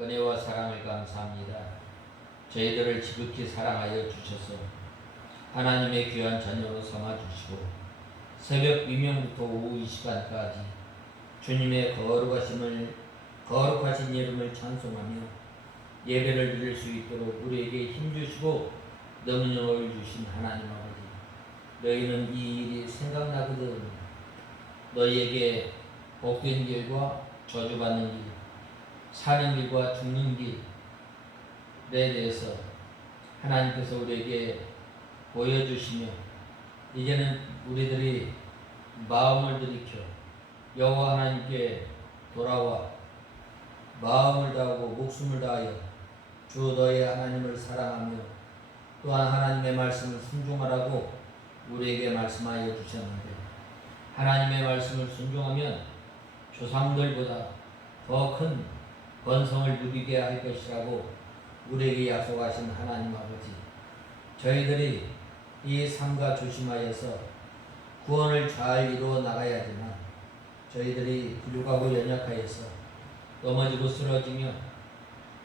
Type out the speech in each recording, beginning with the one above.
은혜와 사랑을 감사합니다. 저희들을 지극히 사랑하여 주셔서 하나님의 귀한 자녀로 삼아주시고 새벽 미명부터 오후 이 시간까지 주님의 거룩하신 이름을 찬송하며 예배를 드릴 수 있도록 우리에게 힘주시고 능력을 주신 하나님 아버지, 너희는 이 일이 생각나거든 너희에게 복된 길과 저주받는 길, 사는 길과 죽는 길에 대해서 하나님께서 우리에게 보여주시며 이제는 우리들이 마음을 들이켜 여호와 하나님께 돌아와 마음을 다하고 목숨을 다하여 주 너희 하나님을 사랑하며 또한 하나님의 말씀을 순종하라고 우리에게 말씀하여 주셨는데, 하나님의 말씀을 순종하면 조상들보다 더 큰 번성을 누리게 할 것이라고 우리에게 약속하신 하나님 아버지, 저희들이 이 삶과 조심하여서 구원을 잘 이루어 나가야지만 저희들이 부족하고 연약하여서 넘어지고 쓰러지며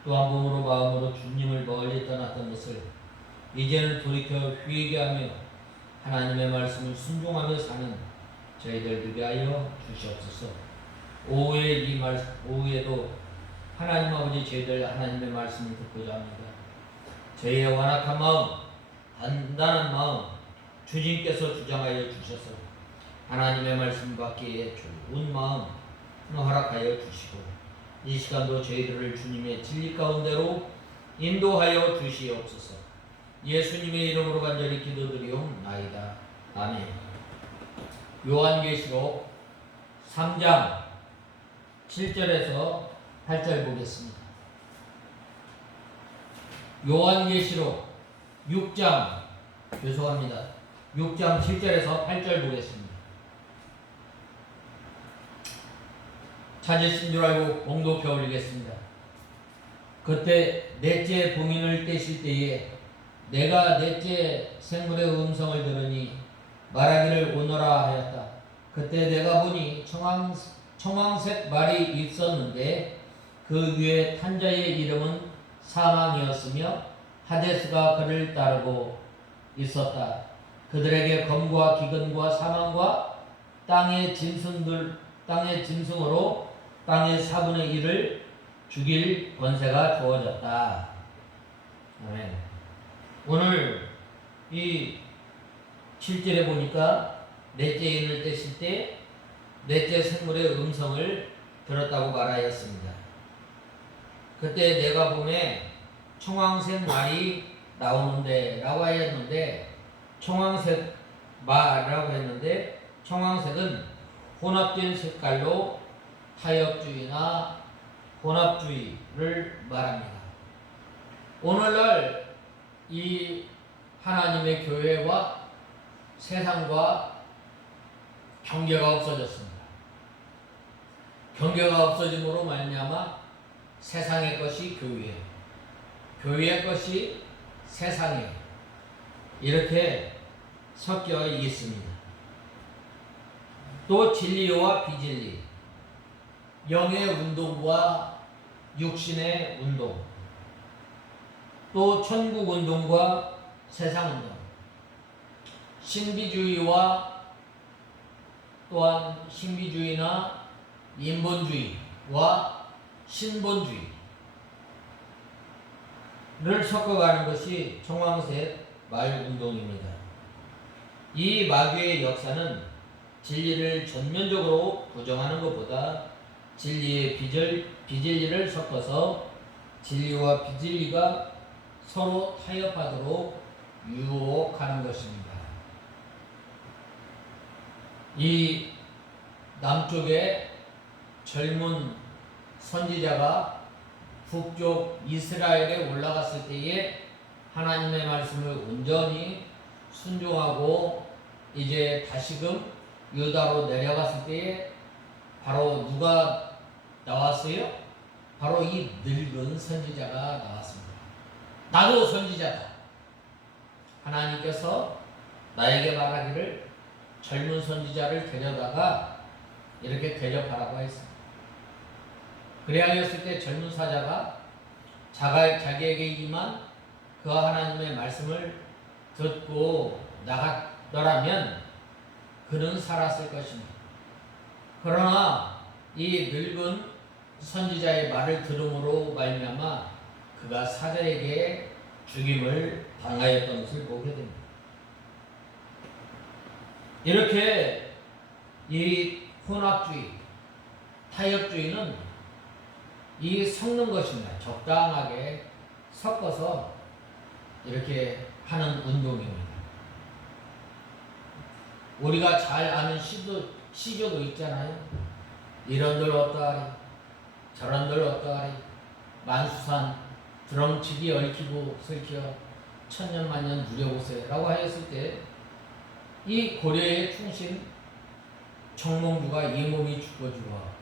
또한 몸으로 마음으로 주님을 멀리 떠났던 것을 이제는 돌이켜 회개하며 하나님의 말씀을 순종하며 사는 저희들 되게 하여 주시옵소서. 오후에도 하나님 아버지, 저희들 하나님의 말씀을 듣고자 합니다. 저희의 완악한 마음, 단단한 마음 주님께서 주장하여 주셔서 하나님의 말씀 받기에 좋은 마음 허락하여 주시고 이 시간도 저희들을 주님의 진리 가운데로 인도하여 주시옵소서. 예수님의 이름으로 간절히 기도드리옵나이다. 아멘. 요한계시록 3장 7절에서 8절 보겠습니다. 요한계시록 6장 7절에서 8절 보겠습니다. 찾으신 줄 알고 봉독해 올리겠습니다. 그때 넷째 봉인을 떼실 때에 내가 넷째 생물의 음성을 들으니 말하기를 오너라 하였다. 그때 내가 보니 청황색 말이 있었는데 그 위에 탄 자의 이름은 사망이었으며 하데스가 그를 따르고 있었다. 그들에게 검과 기근과 사망과 땅의 짐승으로 땅의 4분의 1을 죽일 권세가 주어졌다. 아멘. 오늘 이 7절에 보니까 넷째 인을 떼실 때 넷째 생물의 음성을 들었다고 말하였습니다. 그때 내가 보매 청황색 말이 나오는데 라고 하였는데, 청황색 말이라고 했는데 청황색은 혼합된 색깔로 타협주의나 혼합주의를 말합니다. 오늘날 이 하나님의 교회와 세상과 경계가 없어졌습니다. 경계가 없어짐으로 말미암아 세상의 것이 교회, 교회의 것이 세상에 이렇게 섞여 있습니다. 또 진리와 비진리, 영의 운동과 육신의 운동, 또 천국 운동과 세상 운동, 신비주의와 또한 신비주의나 인본주의와 신본주의를 섞어가는 것이 청황색 말 운동입니다. 이 마귀의 역사는 진리를 전면적으로 부정하는 것보다 진리의 비진리를 섞어서 진리와 비진리가 서로 타협하도록 유혹하는 것입니다. 이 남쪽에 젊은 선지자가 북쪽 이스라엘에 올라갔을 때에 하나님의 말씀을 온전히 순종하고 이제 다시금 유다로 내려갔을 때에 바로 누가 나왔어요? 바로 이 늙은 선지자가 나왔습니다. 나도 선지자다. 하나님께서 나에게 말하기를 젊은 선지자를 데려다가 이렇게 대접하라고 했습니다. 그래하였을 때 젊은 사자가 자기에게이지만 그 하나님의 말씀을 듣고 나갔더라면 그는 살았을 것입니다. 그러나 이 늙은 선지자의 말을 들음으로 말미암아 그가 사자에게 죽임을 당하였던 것을 보게 됩니다. 이렇게 이 혼합주의, 타협주의는 이 섞는 것입니다. 적당하게 섞어서 이렇게 하는 운동입니다. 우리가 잘 아는 시조도 있잖아요. 이런들 어떠하리, 저런들 어떠하리, 만수산 드렁치기 얽히고 설키어 천년만년 누려보세 라고 하였을 때 이 고려의 충신 청몽주가 이 몸이 죽어주어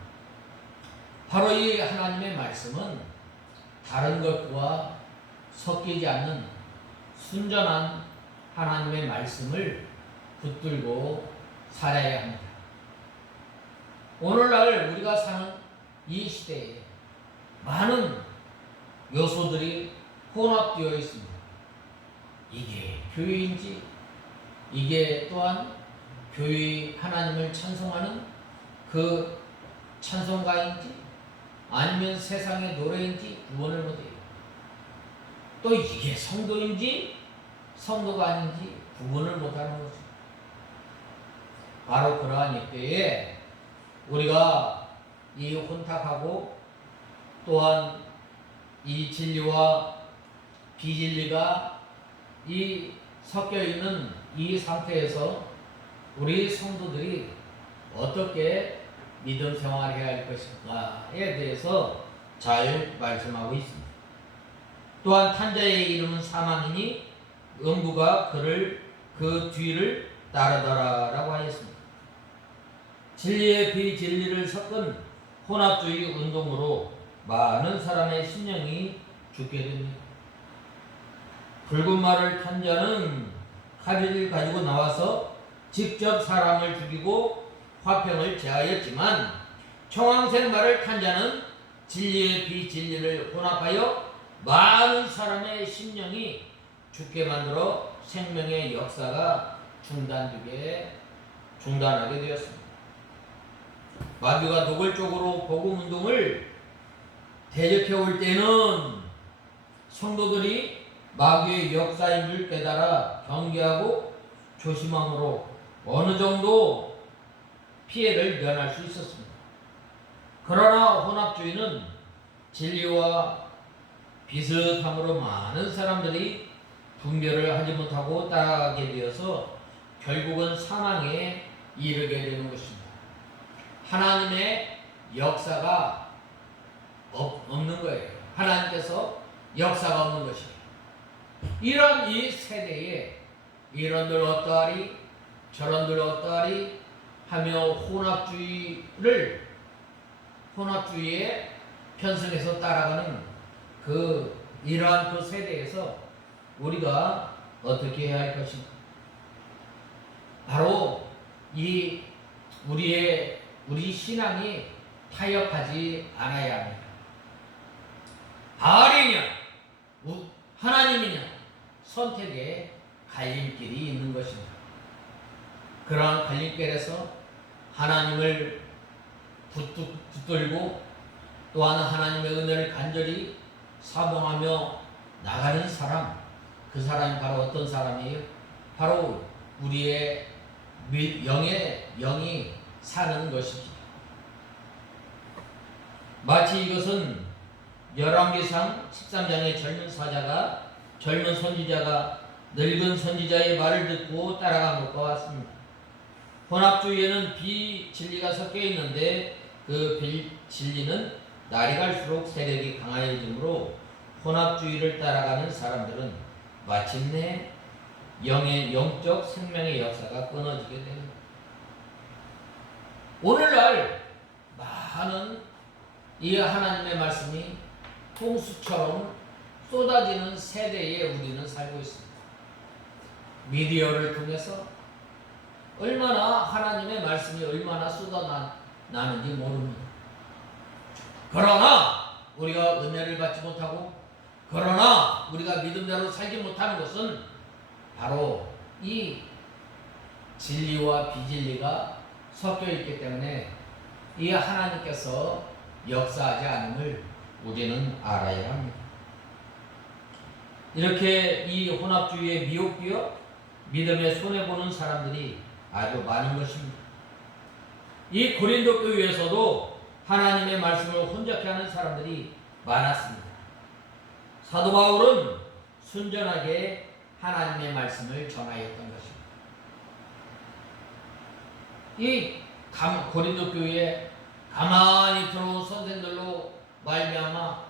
바로 이 하나님의 말씀은 다른 것과 섞이지 않는 순전한 하나님의 말씀을 붙들고 살아야 합니다. 오늘날 우리가 사는 이 시대에 많은 요소들이 혼합되어 있습니다. 이게 교회인지, 이게 또한 교회 하나님을 찬송하는 그 찬송가인지, 아니면 세상의 노래인지 구분을 못해요. 또 이게 성도인지 성도가 아닌지 구분을 못하는 거죠. 바로 그러한 이때에 우리가 이 혼탁하고 또한 이 진리와 비진리가 이 섞여 있는 이 상태에서 우리 성도들이 어떻게 믿음 생활해야 할 것인가에 대해서 잘 말씀하고 있습니다. 또한 탄자의 이름은 사망이니 음부가 그를 그 뒤를 따르더라라고 하였습니다. 진리의 비진리를 섞은 혼합주의 운동으로 많은 사람의 심령이 죽게 됩니다. 붉은 말을 탄 자는 칼을 가지고 나와서 직접 사람을 죽이고 화평을 제하였지만 청황색 말을 탄 자는 진리의 비진리를 혼합하여 많은 사람의 심령이 죽게 만들어 생명의 역사가 중단하게 되었습니다. 마귀가 노골적으로 복음 운동을 대적해 올 때는 성도들이 마귀의 역사인 줄 깨달아 경계하고 조심함으로 어느 정도 피해를 면할 수 있었습니다. 그러나 혼합주의는 진리와 비슷함으로 많은 사람들이 분별을 하지 못하고 따라가게 되어서 결국은 사망에 이르게 되는 것입니다. 하나님의 역사가 없는 거예요. 하나님께서 역사가 없는 것이에요. 이런 이 세대에 이런들 어떠하리 저런들 어떠하리 하며 혼합주의에 편승해서 따라가는 이러한 그 세대에서 우리가 어떻게 해야 할 것인가? 바로 우리 신앙이 타협하지 않아야 합니다. 바알이냐 하나님이냐 선택의 갈림길이 있는 것입니다. 그러한 갈림길에서 하나님을 붙들고 또한 하나님의 은혜를 간절히 사모하며 나가는 사람, 그 사람이 바로 어떤 사람이에요? 바로 우리의 영이 사는 것입니다. 마치 이것은 열왕기상 13장의 젊은 선지자가 늙은 선지자의 말을 듣고 따라간 것과 같습니다. 혼합주의에는 비진리가 섞여 있는데 그 비진리는 날이 갈수록 세력이 강해지므로 혼합주의를 따라가는 사람들은 마침내 영적 생명의 역사가 끊어지게 됩니다. 오늘날 많은 이 하나님의 말씀이 홍수처럼 쏟아지는 세대에 우리는 살고 있습니다. 미디어를 통해서 하나님의 말씀이 얼마나 쏟아나는지 모릅니다. 그러나 우리가 은혜를 받지 못하고, 그러나 우리가 믿음대로 살지 못하는 것은 바로 이 진리와 비진리가 섞여 있기 때문에 이 하나님께서 역사하지 않음을 우리는 알아야 합니다. 이렇게 이 혼합주의에 미혹되어 믿음에 손해보는 사람들이 아주 많은 것입니다. 이 고린도 교회에서도 하나님의 말씀을 혼잡게 하는 사람들이 많았습니다. 사도 바울은 순전하게 하나님의 말씀을 전하였던 것입니다. 이 고린도 교회에 가만히 들어온 선생들로 말미암아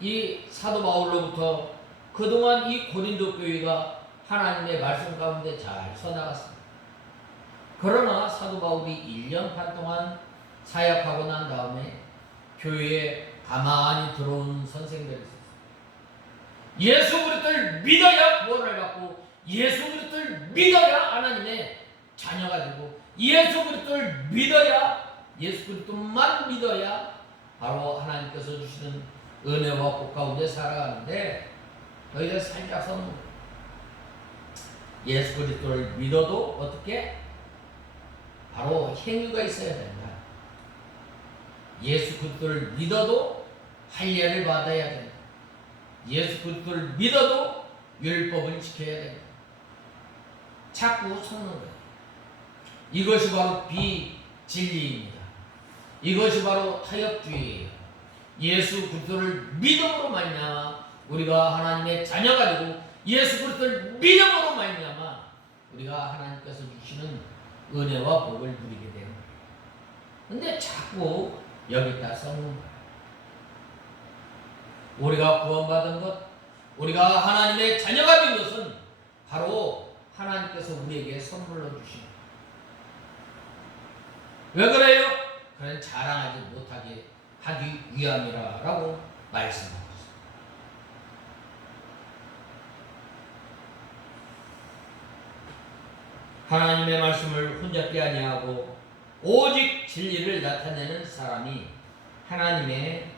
이 사도 바울로부터 그동안 이 고린도 교회가 하나님의 말씀 가운데 잘 서나갔습니다. 그러나 사도 바울이 1년 반 동안 사역하고 난 다음에 교회에 가만히 들어온 선생들이 있었어요. 예수 그리스도를 믿어야 구원을 받고, 예수 그리스도를 믿어야 하나님의 자녀가 되고, 예수 그리스도를 믿어야, 예수 그리스도만 믿어야 바로 하나님께서 주시는 은혜와 복 가운데 살아가는데, 너희들 살자서 예수 그리스도를 믿어도 어떻게? 바로 행위가 있어야 된다. 예수 그리스도를 믿어도 할례를 받아야 된다. 예수 그리스도를 믿어도 율법을 지켜야 된다. 자꾸 섞는 거예요. 이것이 바로 비진리입니다. 이것이 바로 타협주의예요. 예수 그리스도를 믿음으로 말미암아 우리가 하나님의 자녀가 되고, 예수 그리스도를 믿음으로 말미암아 우리가 하나님께서 주시는 은혜와 복을 누리게 되는 거예요. 근데 자꾸 여기다 섞는 거예요. 우리가 구원받은 것, 우리가 하나님의 자녀가 된 것은 바로 하나님께서 우리에게 선물로 주신 거예요. 왜 그래요? 그런 자랑하지 못하게 하기 위함이라고 말씀하고 있습니다. 하나님의 말씀을 혼잡게 아니하고 오직 진리를 나타내는 사람이 하나님의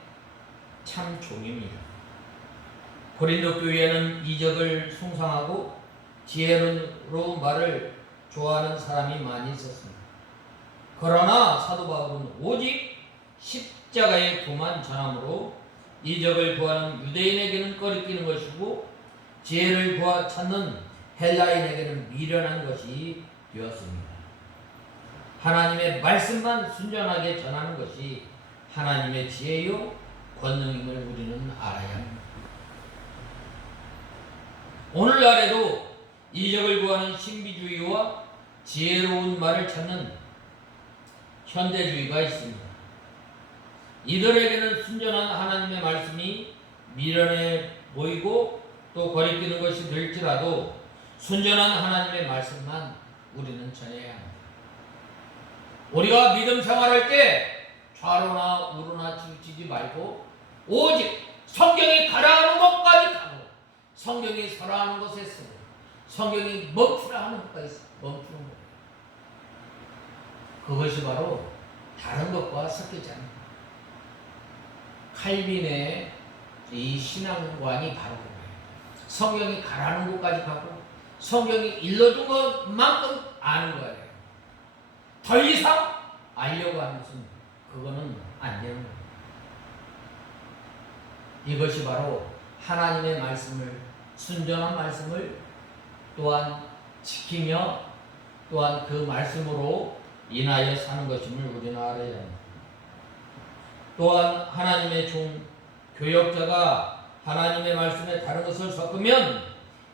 참 종입니다. 고린도 교회에는 이적을 숭상하고 지혜로운 말을 좋아하는 사람이 많이 있었습니다. 그러나 사도 바울은 오직 십자가의 도만 전함으로 이적을 구하는 유대인에게는 꺼리끼는 것이고, 지혜를 찾는 헬라인에게는 미련한 것이 되었습니다. 하나님의 말씀만 순전하게 전하는 것이 하나님의 지혜요 권능임을 우리는 알아야 합니다. 오늘날에도 이적을 구하는 신비주의와 지혜로운 말을 찾는 현대주의가 있습니다. 이들에게는 순전한 하나님의 말씀이 미련해 보이고 또 거리끼는 것이 될지라도 순전한 하나님의 말씀만 우리는 전해야 합니다. 우리가 믿음 생활할 때 좌로나 우로나 치우치지 말고 오직 성경이 가라하는 것까지 가고, 성경이 서라하는 것에 쓰고, 성경이 멈추라 하는 것까지 멈추는 거예요. 그것이 바로 다른 것과 섞이지 않는 거예요. 칼빈의 이 신앙관이 바로 그거예요. 성경이 가라는 곳까지 가고, 성경이 일러준 것만큼 아는 거예요. 더 이상 알려고 하는 것은 그거는 안 되는 거예요. 이것이 바로 하나님의 말씀을, 순전한 말씀을 또한 지키며 또한 그 말씀으로 인하여 사는 것임을 우리는 알아야 합니다. 또한 하나님의 종, 교역자가 하나님의 말씀에 다른 것을 섞으면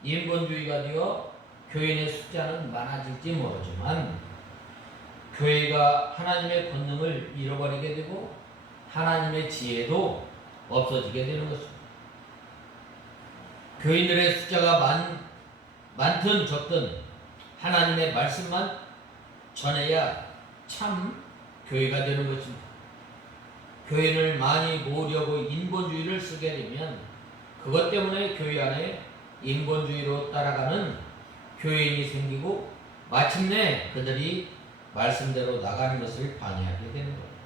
인본주의가 되어 교인의 숫자는 많아질지 모르지만 교회가 하나님의 권능을 잃어버리게 되고 하나님의 지혜도 없어지게 되는 것입니다. 교인들의 숫자가 많든 적든 하나님의 말씀만 전해야 참 교회가 되는 것입니다. 교인을 많이 모으려고 인본주의를 쓰게 되면 그것 때문에 교회 안에 인본주의로 따라가는 교인이 생기고 마침내 그들이 말씀대로 나가는 것을 방해하게 되는 거예요.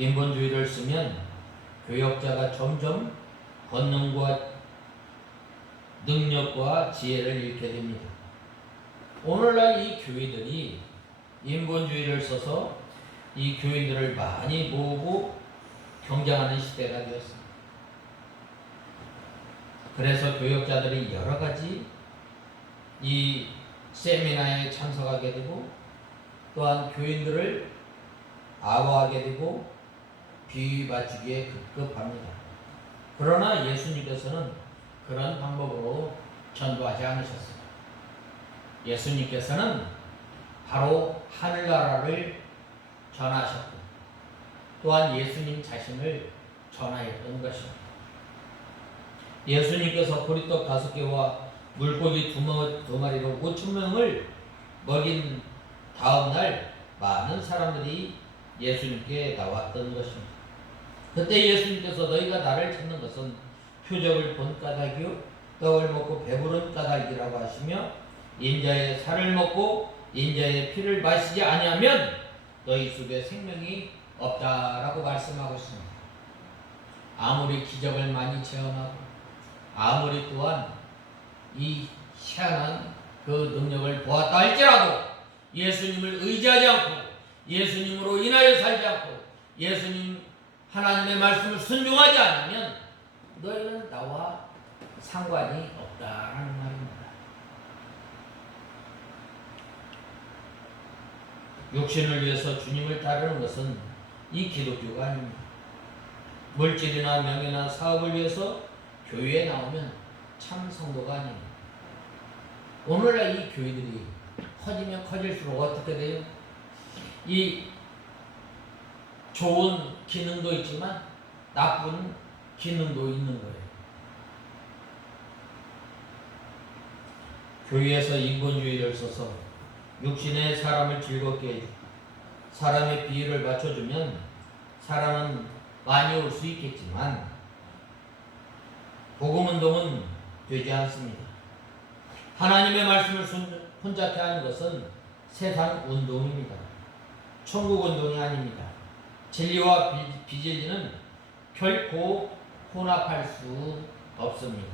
인본주의를 쓰면 교역자가 점점 권능과 능력과 지혜를 잃게 됩니다. 오늘날 이 교회들이 인본주의를 써서 이 교인들을 많이 모으고 경쟁하는 시대가 되었습니다. 그래서 교역자들이 여러 가지 이 세미나에 참석하게 되고 또한 교인들을 아워하게 되고 비위 맞추기에 급급합니다. 그러나 예수님께서는 그런 방법으로 전도하지 않으셨습니다. 예수님께서는 바로 하늘나라를 전하셨고 또한 예수님 자신을 전하였던 것입니다. 예수님께서 보리떡 5개와 물고기 2마리로 5,000명을 먹인 다음날 많은 사람들이 예수님께 나왔던 것입니다. 그때 예수님께서 너희가 나를 찾는 것은 표적을 본 까닭이요 떡을 먹고 배부른 까닭이라고 하시며 인자의 살을 먹고 인자의 피를 마시지 아니하면 너희 속에 생명이 없다라고 말씀하고 있습니다. 아무리 기적을 많이 체험하고 아무리 또한 이 희한한 그 능력을 보았다 할지라도 예수님을 의지하지 않고 예수님으로 인하여 살지 않고 예수님 하나님의 말씀을 순종하지 않으면 너희는 나와 상관이 없다라는 말입니다. 육신을 위해서 주님을 따르는 것은 이 기독교가 아닙니다. 물질이나 명예나 사업을 위해서 교회에 나오면 참 성도가 아닙니다. 오늘날 이 교회들이 커지면 커질수록 어떻게 돼요? 이 좋은 기능도 있지만 나쁜 기능도 있는 거예요. 교회에서 인본주의를 써서 육신의 사람을 즐겁게 해주고 사람의 비위를 맞춰주면 사람은 많이 올 수 있겠지만 복음운동은 되지 않습니다. 하나님의 말씀을 혼잡게 하는 것은 세상 운동입니다. 천국 운동이 아닙니다. 진리와 비진리는 결코 혼합할 수 없습니다.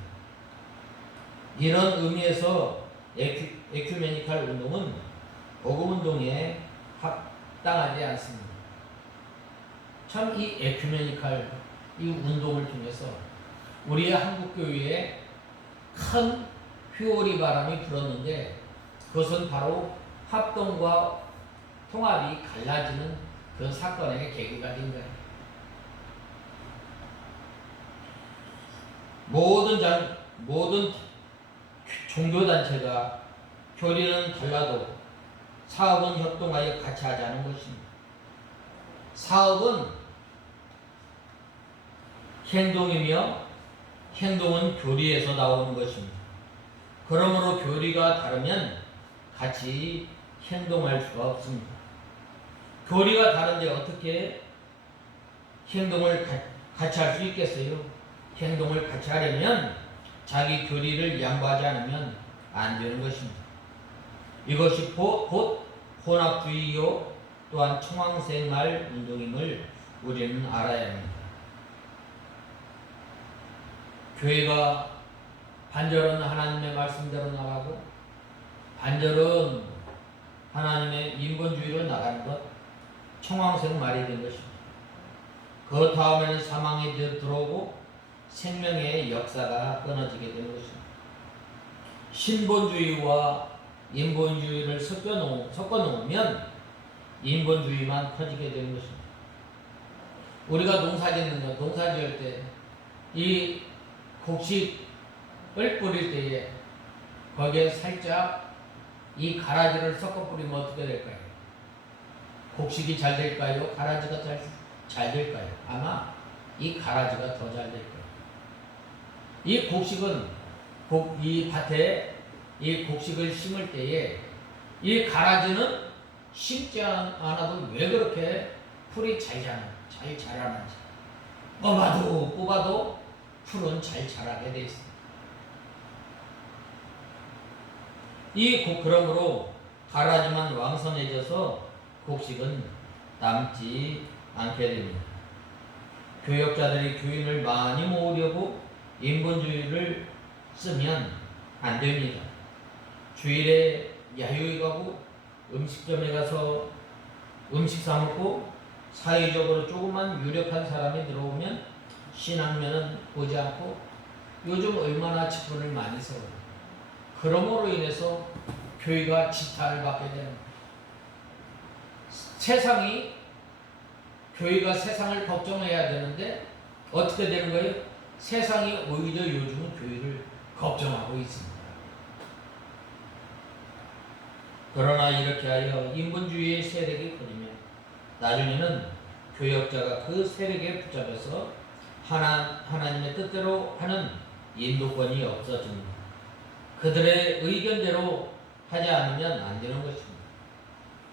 이런 의미에서 에큐메니칼 운동은 복음 운동에 합당하지 않습니다. 참 이 에큐메니칼 이 운동을 통해서 우리의 한국 교회에 큰 휘오리 바람이 불었는데 그것은 바로 합동과 통합이 갈라지는 그 사건의 계기가 된 거예요. 모든 종교단체가 교리는 달라도 사업은 협동하여 같이 하자는 것입니다. 사업은 행동이며 행동은 교리에서 나오는 것입니다. 그러므로 교리가 다르면 같이 행동할 수가 없습니다. 교리가 다른데 어떻게 행동을 같이 할 수 있겠어요? 행동을 같이 하려면 자기 교리를 양보하지 않으면 안 되는 것입니다. 이것이 곧 혼합주의요 또한 청황생활 운동임을 우리는 알아야 합니다. 교회가 반절은 하나님의 말씀대로 나가고 반절은 하나님의 인본주의로 나가는 것 청황생활이 된 것입니다. 그 다음에는 사망이 들어오고 생명의 역사가 끊어지게 되는 것입니다. 신본주의와 인본주의를 섞어 놓으면 인본주의만 커지게 되는 것입니다. 우리가 농사 지을 때 이 곡식을 뿌릴 때에 거기에 살짝 이 가라지를 섞어 뿌리면 어떻게 될까요? 곡식이 잘 될까요? 가라지가 잘 될까요? 아마 이 가라지가 더 잘 될 거예요. 이 곡식은 이 밭에 이 곡식을 심을 때에 이 가라지는 심지 않아도 왜 그렇게 풀이 잘 자라는지 뽑아도 풀은 잘 자라게 돼 있습니다. 그러므로 가라지만 왕성해져서 곡식은 남지 않게 됩니다. 교역자들이 교인을 많이 모으려고 인본주의를 쓰면 안 됩니다. 주일에 야유회 가고 음식점에 가서 음식 사 먹고 사회적으로 조금만 유력한 사람이 들어오면 신앙면은 보지 않고 요즘 얼마나 직분을 많이 써요. 그러므로 인해서 교회가 지탄을 받게 되는 거예요. 세상이 교회가 세상을 걱정해야 되는데 어떻게 되는 거예요? 세상이 오히려 요즘은 교회를 걱정하고 있습니다. 그러나 이렇게 하여 인본주의의 세력이 커지면 나중에는 교역자가 그 세력에 붙잡혀서 하나님의 뜻대로 하는 인도권이 없어집니다. 그들의 의견대로 하지 않으면 안 되는 것입니다.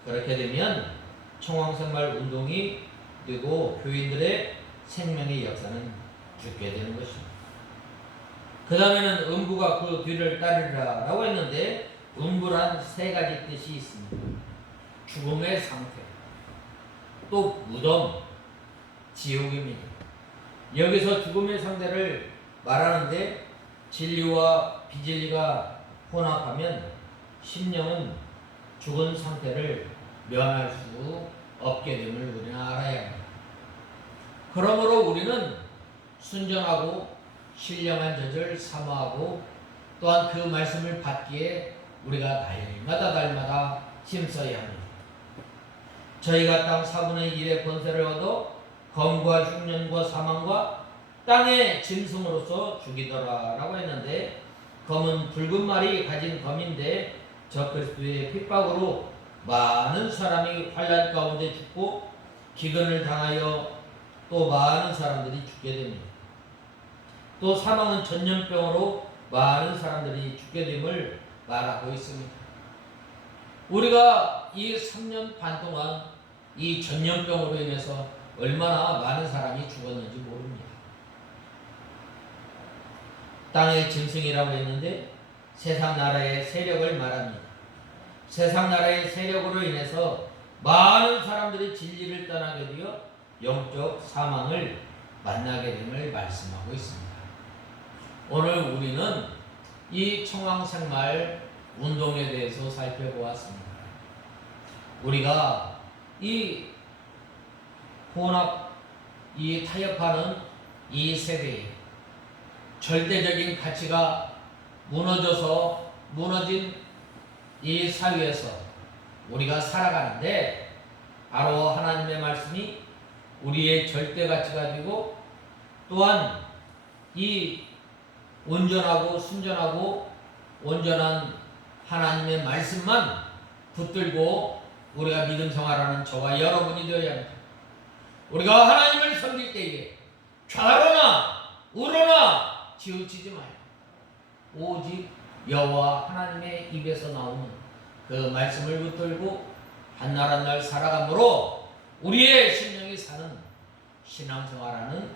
그렇게 되면 청왕생활 운동이 되고 교인들의 생명의 역사는 죽게 되는 것입니다. 그 다음에는 음부가 그 뒤를 따르리라 라고 했는데 음부란 세 가지 뜻이 있습니다. 죽음의 상태, 또 무덤, 지옥입니다. 여기서 죽음의 상태를 말하는데 진리와 비진리가 혼합하면 심령은 죽은 상태를 면할 수 없게 됨을 우리는 알아야 합니다. 그러므로 우리는 순전하고 신령한 젖을 사모하고 또한 그 말씀을 받기에 우리가 날마다 힘써야 합니다. 저희가 땅 4분의 1의 권세를 얻어 검과 흉년과 사망과 땅의 짐승으로서 죽이더라 라고 했는데 검은 붉은 말이 가진 검인데 적그리스도의 핍박으로 많은 사람이 환난 가운데 죽고 기근을 당하여 또 많은 사람들이 죽게 됩니다. 또 사망은 전염병으로 많은 사람들이 죽게 됨을 말하고 있습니다. 우리가 이 3년 반 동안 이 전염병으로 인해서 얼마나 많은 사람이 죽었는지 모릅니다. 땅의 짐승이라고 했는데 세상 나라의 세력을 말합니다. 세상 나라의 세력으로 인해서 많은 사람들이 진리를 떠나게 되어 영적 사망을 만나게 됨을 말씀하고 있습니다. 오늘 우리는 이 청왕생활 운동에 대해서 살펴보았습니다. 우리가 이 혼합, 이 타협하는 이 세대에 절대적인 가치가 무너진 이 사회에서 우리가 살아가는데 바로 하나님의 말씀이 우리의 절대 가치가 되고 또한 이 온전하고 순전하고 온전한 하나님의 말씀만 붙들고 우리가 믿음 생활하는 저와 여러분이 되어야 합니다. 우리가 하나님을 섬길 때에 좌로나 우로나 치우치지 마요. 오직 여호와 하나님의 입에서 나오는 그 말씀을 붙들고 한 날 한 날 살아감으로 우리의 심령이 사는 신앙생활하는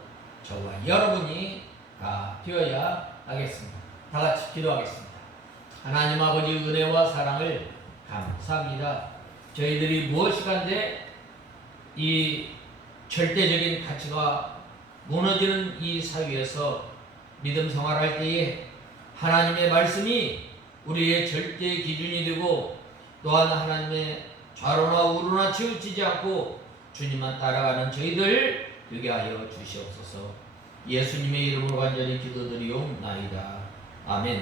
저와 여러분이 다 되어야 하겠습니다. 다 같이 기도하겠습니다. 하나님 아버지 은혜와 사랑을 감사합니다. 저희들이 무엇이간데 이 절대적인 가치가 무너지는 이 사회에서 믿음 생활할 때에 하나님의 말씀이 우리의 절대 기준이 되고 또한 하나님의 좌로나 우로나 치우치지 않고 주님만 따라가는 저희들 되게 하여 주시옵소서. 예수님의 이름으로 간절히 기도드리옵나이다. 아멘.